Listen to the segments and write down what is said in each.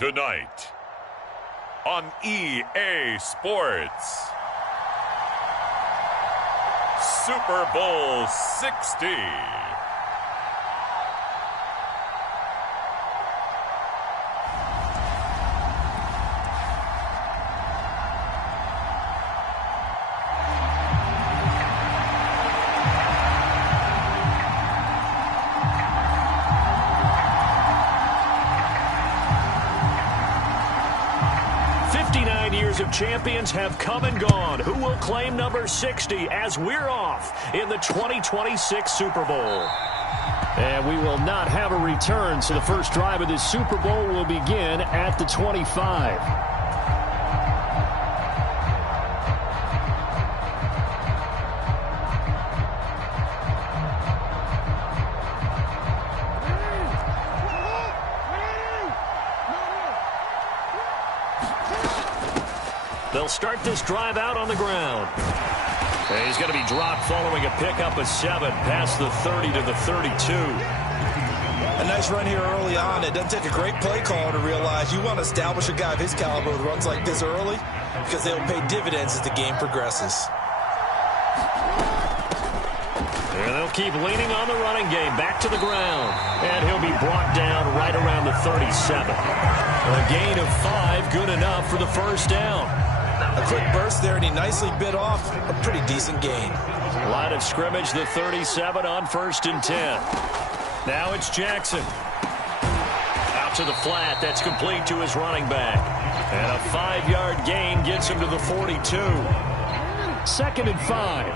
Tonight on EA Sports, Super Bowl 60. 59 years of champions have come and gone. Who will claim number 60 as we're off in the 2026 Super Bowl? And we will not have a return, so the first drive of this Super Bowl will begin at the 25. They'll start this drive out on the ground. And he's going to be dropped following a pickup of 7 past the 30 to the 32. A nice run here early on. It doesn't take a great play caller to realize you want to establish a guy of his caliber with runs like this early because they'll pay dividends as the game progresses. And they'll keep leaning on the running game. Back to the ground. And he'll be brought down right around the 37. A gain of 5, good enough for the first down. A quick burst there, and he nicely bit off a pretty decent gain. Line of scrimmage, the 37 on 1st and 10. Now it's Jackson. Out to the flat. That's complete to his running back. And a 5-yard gain gets him to the 42. 2nd and 5.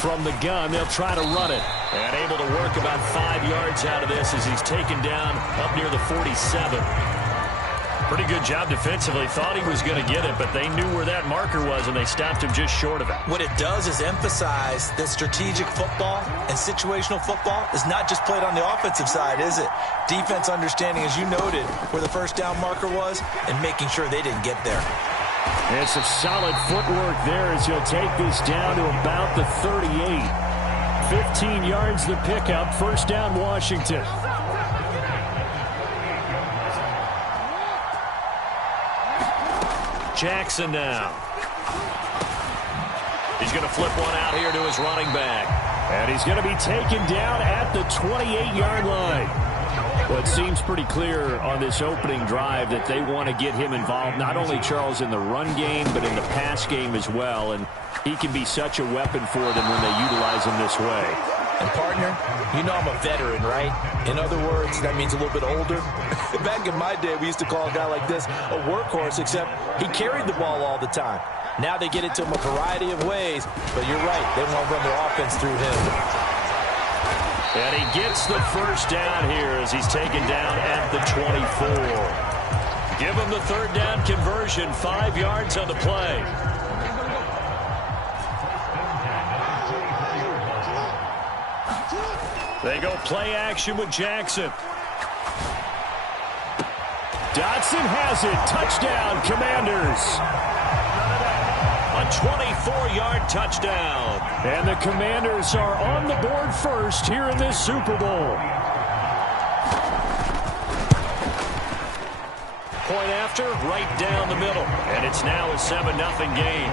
From the gun, they'll try to run it. And able to work about 5 yards out of this as he's taken down up near the 47. Pretty good job defensively. Thought he was going to get it, but they knew where that marker was, and they stopped him just short of it. What it does is emphasize that strategic football and situational football is not just played on the offensive side, is it? Defense understanding, as you noted, where the first down marker was and making sure they didn't get there. And some solid footwork there as he'll take this down to about the 38. 15 yards the pickup. First down, Washington. Jackson now. He's going to flip one out here to his running back. And he's going to be taken down at the 28-yard line. Well, it seems pretty clear on this opening drive that they want to get him involved, not only, Charles, in the run game, but in the pass game as well. And he can be such a weapon for them when they utilize him this way. And, partner, you know I'm a veteran, right? In other words, that means a little bit older. Back in my day, we used to call a guy like this a workhorse, except he carried the ball all the time. Now they get it to him a variety of ways, but you're right. They want to run their offense through him. And he gets the first down here as he's taken down at the 24. Give him the third down conversion, 5 yards on the play. They go play action with Jackson. Dotson has it. Touchdown, Commanders. A 24-yard touchdown. And the Commanders are on the board first here in this Super Bowl. Point after, right down the middle. And it's now a 7-0 game.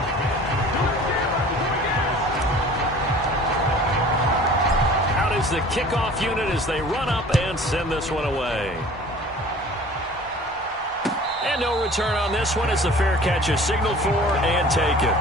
Out is the kickoff unit as they run up and send this one away. And no return on this one as the fair catch is signaled for and taken.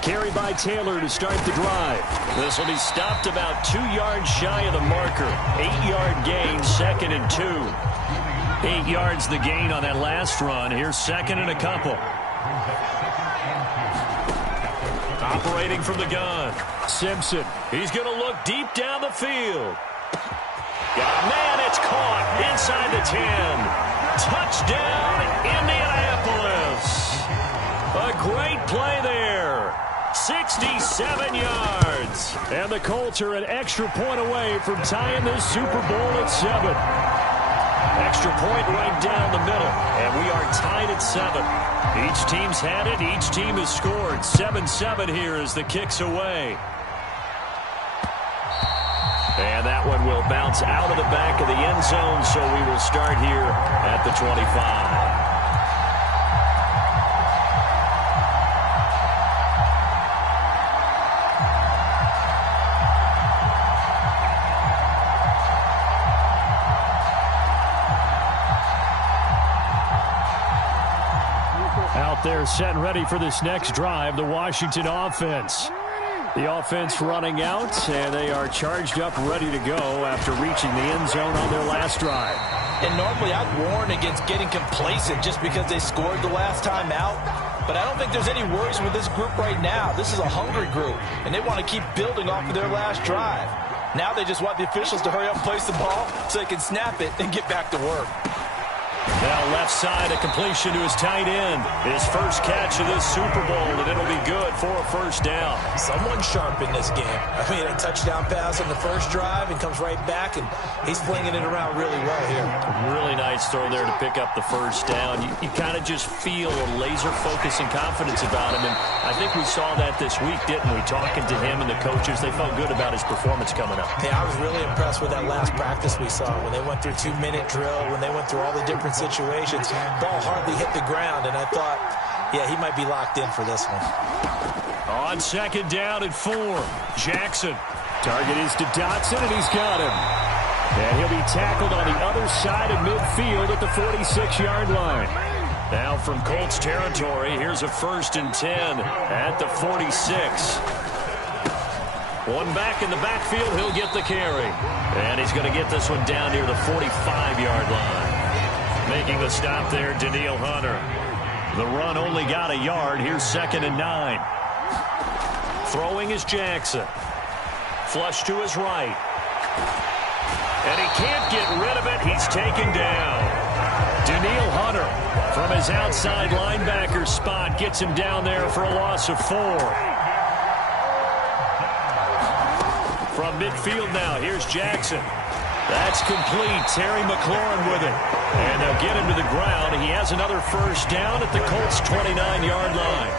Carry by Taylor to start the drive. This will be stopped about 2 yards shy of the marker. 8-yard gain, 2nd and 2. 8 yards the gain on that last run. Here's 2nd and a couple. Operating from the gun. Simpson. He's going to look deep down the field. Got a man, it's caught inside the 10. Touchdown, Indianapolis. A great play there. 67 yards. And the Colts are an extra point away from tying this Super Bowl at 7. Extra point right down the middle, and we are tied at 7. Each team's had it. Each team has scored. 7-7 here as the kick's away. And that one will bounce out of the back of the end zone, so we will start here at the 25. Out there set and ready for this next drive, the Washington offense. The offense running out, and they are charged up, ready to go after reaching the end zone on their last drive. And normally I'd warn against getting complacent just because they scored the last time out. But I don't think there's any worries with this group right now. This is a hungry group, and they want to keep building off of their last drive. Now they just want the officials to hurry up and place the ball so they can snap it and get back to work. Now left side, a completion to his tight end. His first catch of this Super Bowl, and it'll be good for a first down. Someone's sharp in this game. I mean, a touchdown pass on the first drive and comes right back, and he's flinging it around really well here. Really nice throw there to pick up the first down. You kind of just feel a laser focus and confidence about him, and I think we saw that this week, didn't we? Talking to him and the coaches, they felt good about his performance coming up. Yeah, I was really impressed with that last practice we saw when they went through 2-minute drill, when they went through all the different situations. Ball hardly hit the ground, and I thought, yeah, he might be locked in for this one. On second down and 4, Jackson. Target is to Dotson, and he's got him. And he'll be tackled on the other side of midfield at the 46-yard line. Now from Colts territory, here's a 1st and 10 at the 46. One back in the backfield, he'll get the carry. And he's going to get this one down near the 45-yard line. Making the stop there, Danielle Hunter. The run only got a yard. Here's 2nd and 9. Throwing is Jackson. Flush to his right. And he can't get rid of it. He's taken down. Danielle Hunter from his outside linebacker spot gets him down there for a loss of 4. From midfield now, here's Jackson. That's complete. Terry McLaurin with it. And they'll get him to the ground. He has another first down at the Colts' 29-yard line.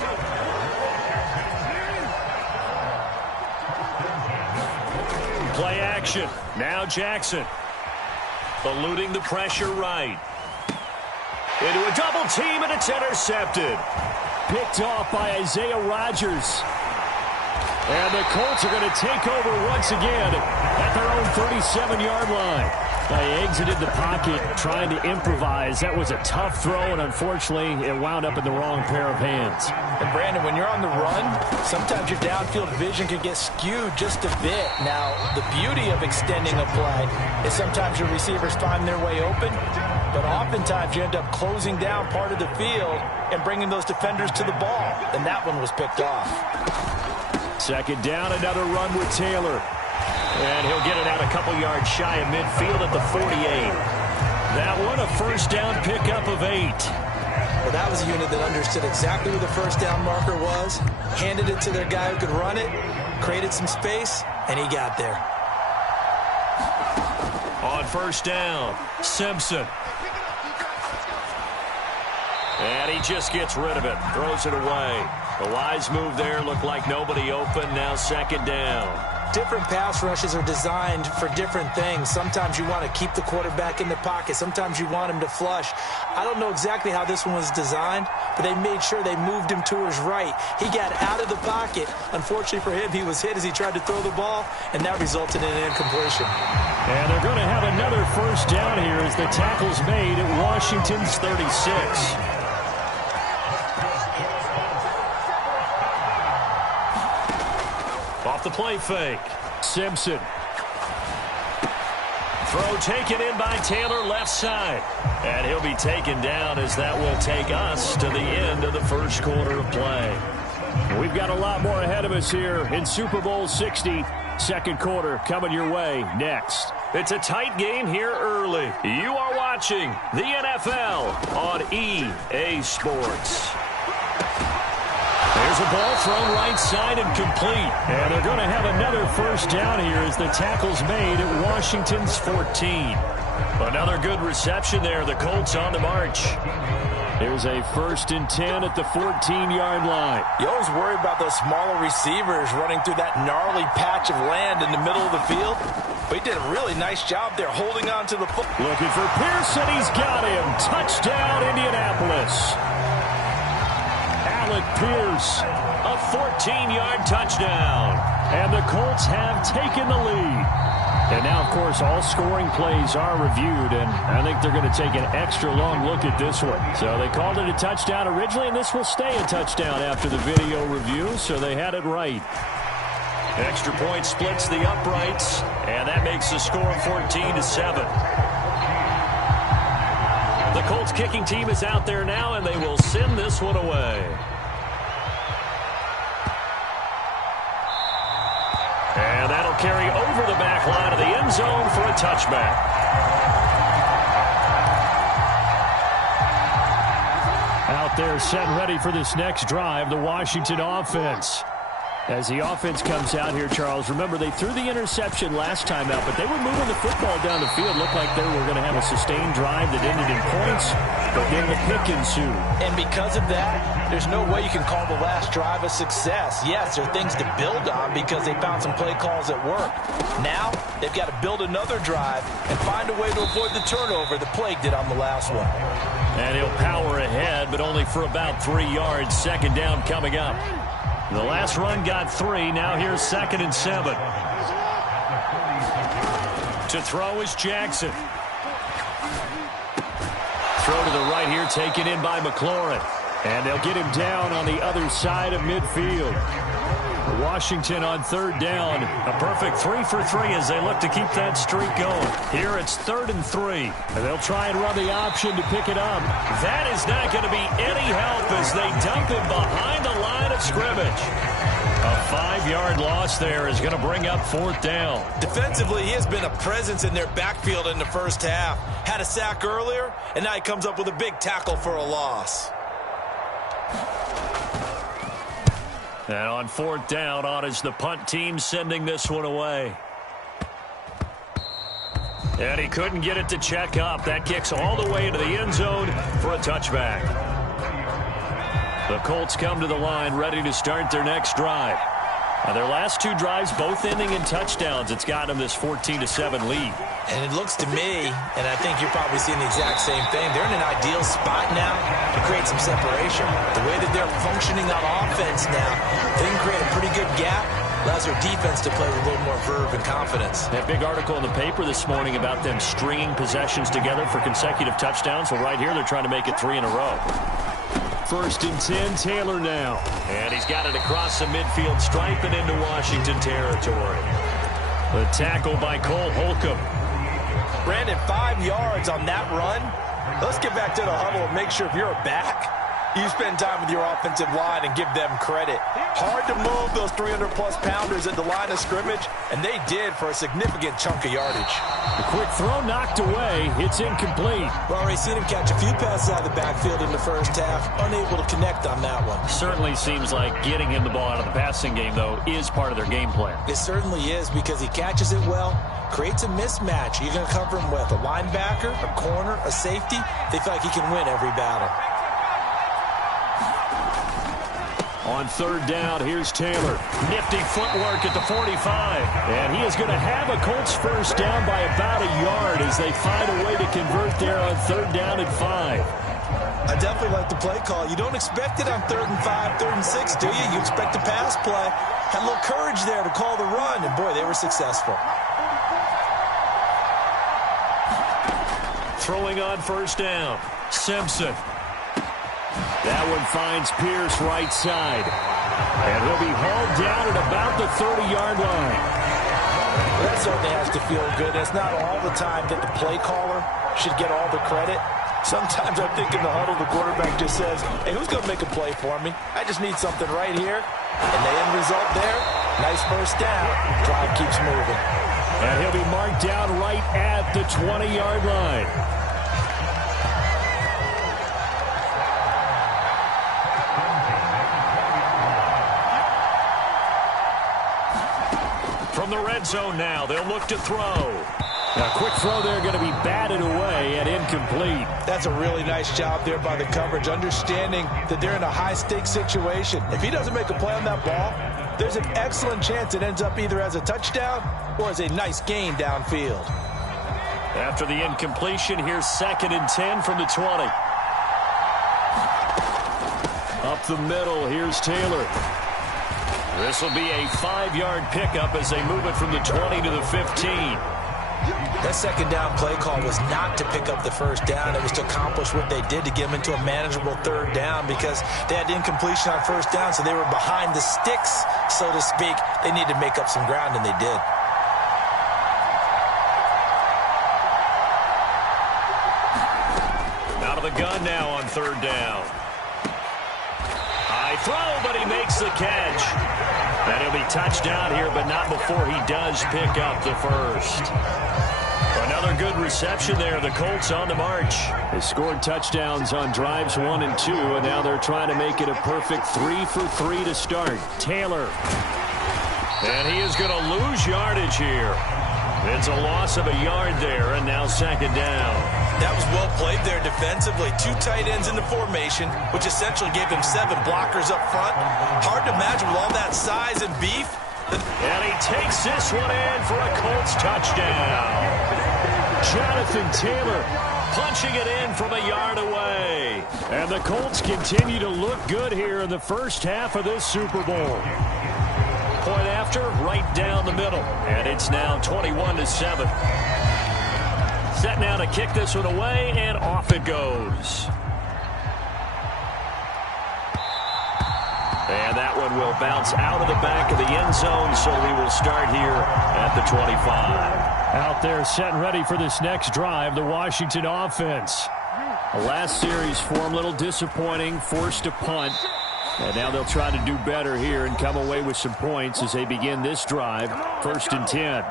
Play action. Now Jackson. Eluding the pressure right. Into a double team, and it's intercepted. Picked off by Isaiah Rodgers. And the Colts are going to take over once again at their own 37-yard line. They exited the pocket trying to improvise. That was a tough throw, and unfortunately, it wound up in the wrong pair of hands. And Brandon, when you're on the run, sometimes your downfield vision can get skewed just a bit. Now, the beauty of extending a play is sometimes your receivers find their way open, but oftentimes you end up closing down part of the field and bringing those defenders to the ball, and that one was picked off. Second down, another run with Taylor. And he'll get it out a couple yards shy of midfield at the 48. That one, a first down pickup of 8. Well, that was a unit that understood exactly where the first down marker was, handed it to their guy who could run it, created some space, and he got there. On first down, Simpson. And he just gets rid of it, throws it away. A wise move there, looked like nobody open, now second down. Different pass rushes are designed for different things. Sometimes you want to keep the quarterback in the pocket. Sometimes you want him to flush. I don't know exactly how this one was designed, but they made sure they moved him to his right. He got out of the pocket. Unfortunately for him, he was hit as he tried to throw the ball, and that resulted in an incompletion. And they're going to have another first down here as the tackle's made at Washington's 36. Off the play fake. Simpson. Throw taken in by Taylor, left side. And he'll be taken down as that will take us to the end of the first quarter of play. We've got a lot more ahead of us here in Super Bowl 60. Second quarter coming your way next. It's a tight game here early. You are watching the NFL on EA Sports. There's There's a ball thrown right side and complete. And they're going to have another first down here as the tackle's made at Washington's 14. Another good reception there. The Colts on the march. Here's a 1st and 10 at the 14-yard line. You always worry about those smaller receivers running through that gnarly patch of land in the middle of the field. But he did a really nice job there holding on to the football. Looking for Pearson. He's got him. Touchdown, Indianapolis. Alec Pierce, a 14-yard touchdown. And the Colts have taken the lead. And now, of course, all scoring plays are reviewed, and I think they're going to take an extra long look at this one. So they called it a touchdown originally, and this will stay a touchdown after the video review, so they had it right. Extra point splits the uprights, and that makes the score 14-7. The Colts kicking team is out there now, and they will send this one away. And that'll carry over the back line of the end zone for a touchback. Out there set and ready for this next drive, the Washington offense. As the offense comes out here, Charles, remember they threw the interception last time out, but they were moving the football down the field. Looked like they were going to have a sustained drive that ended in points, but then the pick ensued. And because of that, there's no way you can call the last drive a success. Yes, there are things to build on because they found some play calls at work. Now, they've got to build another drive and find a way to avoid the turnover the plague did on the last one. And he'll power ahead, but only for about 3 yards. 2nd down coming up. The last run got 3. Now here's 2nd and 7. To throw is Jackson. Throw to the right here, taken in by McLaurin. And they'll get him down on the other side of midfield. Washington on 3rd down. A perfect 3 for 3 as they look to keep that streak going. Here it's 3rd and 3. And they'll try and run the option to pick it up. That is not going to be any help as they dump him behind the line of scrimmage. A 5-yard loss there is going to bring up 4th down. Defensively, he has been a presence in their backfield in the first half. Had a sack earlier, and now he comes up with a big tackle for a loss. And on 4th down, on is the punt team sending this one away. And he couldn't get it to check up. That kicks all the way into the end zone for a touchback. The Colts come to the line ready to start their next drive. Now their last 2 drives both ending in touchdowns. It's got them this 14-7 lead. And it looks to me, and I think you're probably seeing the exact same thing, they're in an ideal spot now to create some separation. The way that they're functioning on offense now, they can create a pretty good gap. Allows their defense to play with a little more verve and confidence. That big article in the paper this morning about them stringing possessions together for consecutive touchdowns. Well, right here they're trying to make it 3 in a row. 1st and 10, Taylor now. And he's got it across the midfield stripe and into Washington territory. The tackle by Cole Holcomb. Brandon, 5 yards on that run. Let's get back to the huddle and make sure if you're a back, you spend time with your offensive line and give them credit. Hard to move those 300-plus pounders at the line of scrimmage, and they did for a significant chunk of yardage. The quick throw knocked away. It's incomplete. We've already seen him catch a few passes out of the backfield in the first half, unable to connect on that one. Certainly seems like getting him the ball out of the passing game, though, is part of their game plan. It certainly is because he catches it well, creates a mismatch. You're going to cover him with a linebacker, a corner, a safety. They feel like he can win every battle. On 3rd down, here's Taylor. Nifty footwork at the 45. And he is going to have a Colts first down by about a yard as they find a way to convert there on 3rd down and 5. I definitely like the play call. You don't expect it on 3rd and 5, 3rd and 6, do you? You expect a pass play. Had a little courage there to call the run, and boy, they were successful. Throwing on 1st down, Simpson. That one finds Pierce right side. And he'll be hauled down at about the 30-yard line. Well, that certainly has to feel good. It's not all the time that the play caller should get all the credit. Sometimes I think in the huddle, the quarterback just says, hey, who's going to make a play for me? I just need something right here. And the end result there, nice first down. Drive keeps moving. And he'll be marked down right at the 20-yard line. From the red zone now, they'll look to throw. A quick throw there going to be batted away and incomplete. That's a really nice job there by the coverage, understanding that they're in a high-stakes situation. If he doesn't make a play on that ball, there's an excellent chance it ends up either as a touchdown or as a nice gain downfield. After the incompletion, here's 2nd and 10 from the 20. Up the middle, here's Taylor. This will be a 5-yard pickup as they move it from the 20 to the 15. That second down play call was not to pick up the first down. It was to accomplish what they did to get them into a manageable 3rd down because they had incompletion on 1st down, so they were behind the sticks, so to speak. They needed to make up some ground, and they did. Out of the gun now on 3rd down. High throw, but he makes the catch. And he'll be touchdown here, but not before he does pick up the first. Another good reception there. The Colts on the march. They scored touchdowns on drives 1 and 2, and now they're trying to make it a perfect 3 for 3 to start. Taylor. And he is going to lose yardage here. It's a loss of a yard there, and now 2nd down. That was well played there defensively. 2 tight ends in the formation, which essentially gave him 7 blockers up front. Hard to imagine with all that size and beef. And he takes this one in for a Colts touchdown. Jonathan Taylor punching it in from a yard away. And the Colts continue to look good here in the first half of this Super Bowl. Point after, right down the middle. And it's now 21-7. Set now to kick this one away, and off it goes. And that one will bounce out of the back of the end zone, so we will start here at the 25. Out there set and ready for this next drive, the Washington offense. The last series for them, a little disappointing, forced to punt. And now they'll try to do better here and come away with some points as they begin this drive, 1st and 10.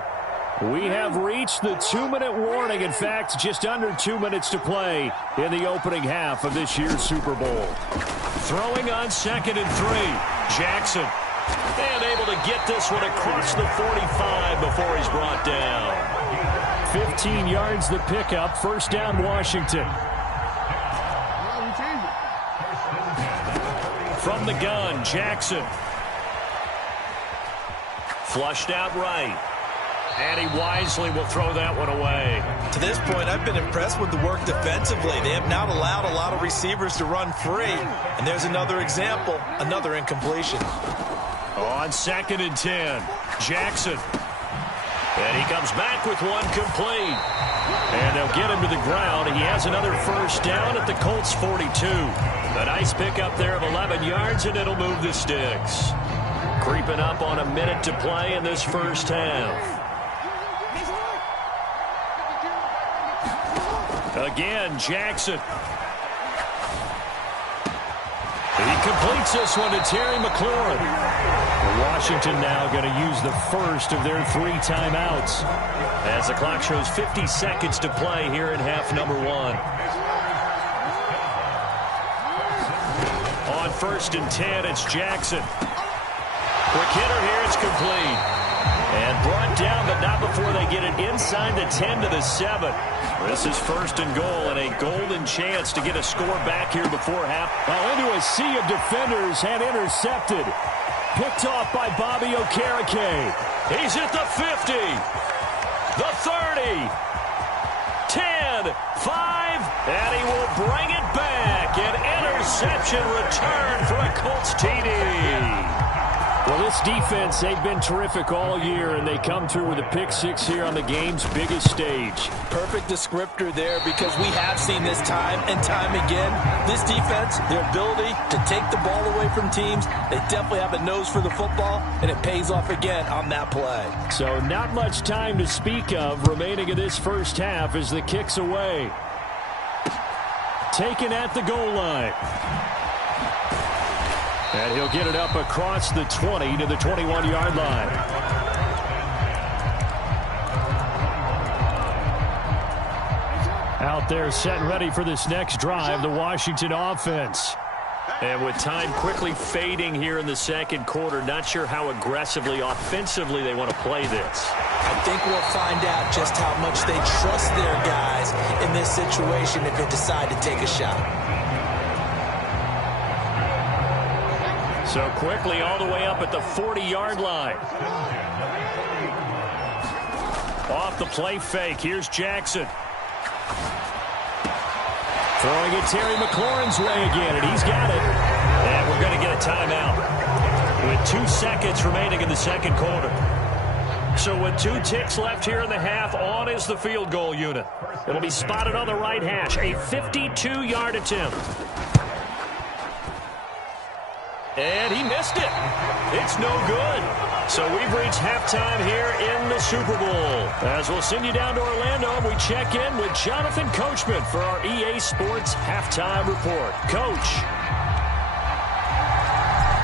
We have reached the 2-minute warning. In fact, just under 2 minutes to play in the opening half of this year's Super Bowl. Throwing on 2nd and 3. Jackson. And able to get this one across the 45 before he's brought down. 15 yards the pickup. 1st down, Washington. From the gun, Jackson. Flushed out right. And he wisely will throw that one away. To this point, I've been impressed with the work defensively. They have not allowed a lot of receivers to run free. And there's another example, another incompletion. On 2nd and 10, Jackson. And he comes back with one complete. And they'll get him to the ground. He has another 1st down at the Colts 42. A nice pickup there of 11 yards, and it'll move the sticks. Creeping up on a minute to play in this first half. Again, Jackson. He completes this one to Terry McLaurin. Washington now going to use the first of their 3 timeouts. As the clock shows 50 seconds to play here in half number 1. On 1st and 10, it's Jackson. Quick hitter here, it's complete. And brought down, but not before they get it inside the 10 to the 7. This is 1st and goal, and a golden chance to get a score back here before half. Well, into a sea of defenders and intercepted. Picked off by Bobby Okereke. He's at the 50, the 30, 10, 5, and he will bring it back. An interception return for a Colts TD. Well, this defense, they've been terrific all year, and they come through with a pick-6 here on the game's biggest stage. Perfect descriptor there, because we have seen this time and time again. This defense, their ability to take the ball away from teams, they definitely have a nose for the football, and it pays off again on that play. So not much time to speak of remaining in this first half as the kick's away. Taken at the goal line. And he'll get it up across the 20 to the 21-yard line. Out there set and ready for this next drive, the Washington offense. And with time quickly fading here in the second quarter, not sure how aggressively, offensively they want to play this. I think we'll find out just how much they trust their guys in this situation if they decide to take a shot. So quickly all the way up at the 40-yard line. Off the play fake. Here's Jackson. Throwing it Terry McLaurin's way again, and he's got it. And we're going to get a timeout with 2 seconds remaining in the second quarter. So with 2 ticks left here in the half, on is the field goal unit. It'll be spotted on the right hash. A 52-yard attempt. And he missed it. It's no good. So we've reached halftime here in the Super Bowl. As we'll send you down to Orlando, we check in with Jonathan Coachman for our EA Sports Halftime Report. Coach.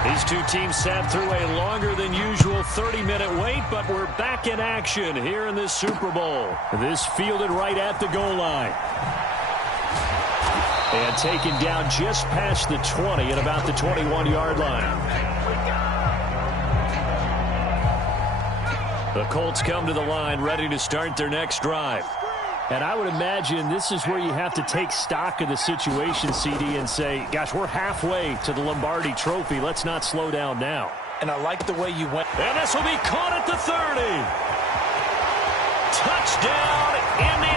These two teams sat through a longer than usual 30-minute wait, but we're back in action here in this Super Bowl. This fielded right at the goal line. And taken down just past the 20 at about the 21-yard line. The Colts come to the line ready to start their next drive. And I would imagine this is where you have to take stock of the situation, CD, and say, gosh, we're halfway to the Lombardi Trophy. Let's not slow down now. And I like the way you went. And this will be caught at the 30. Touchdown, Indianapolis.